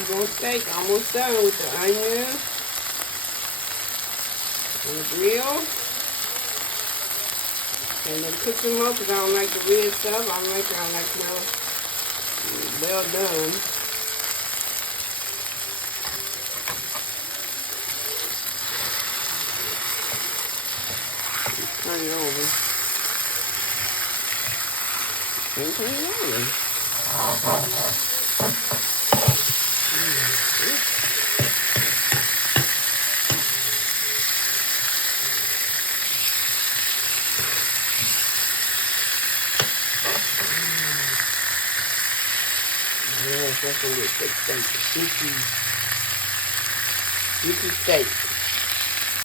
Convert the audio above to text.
T-bone steak, almost done with the onion on the grill. And then cook them up because I don't like the red stuff. I don't like it. I like well done. Turn it over. And turn it over. Yes, that's gonna be a thick steak. Juicy steak.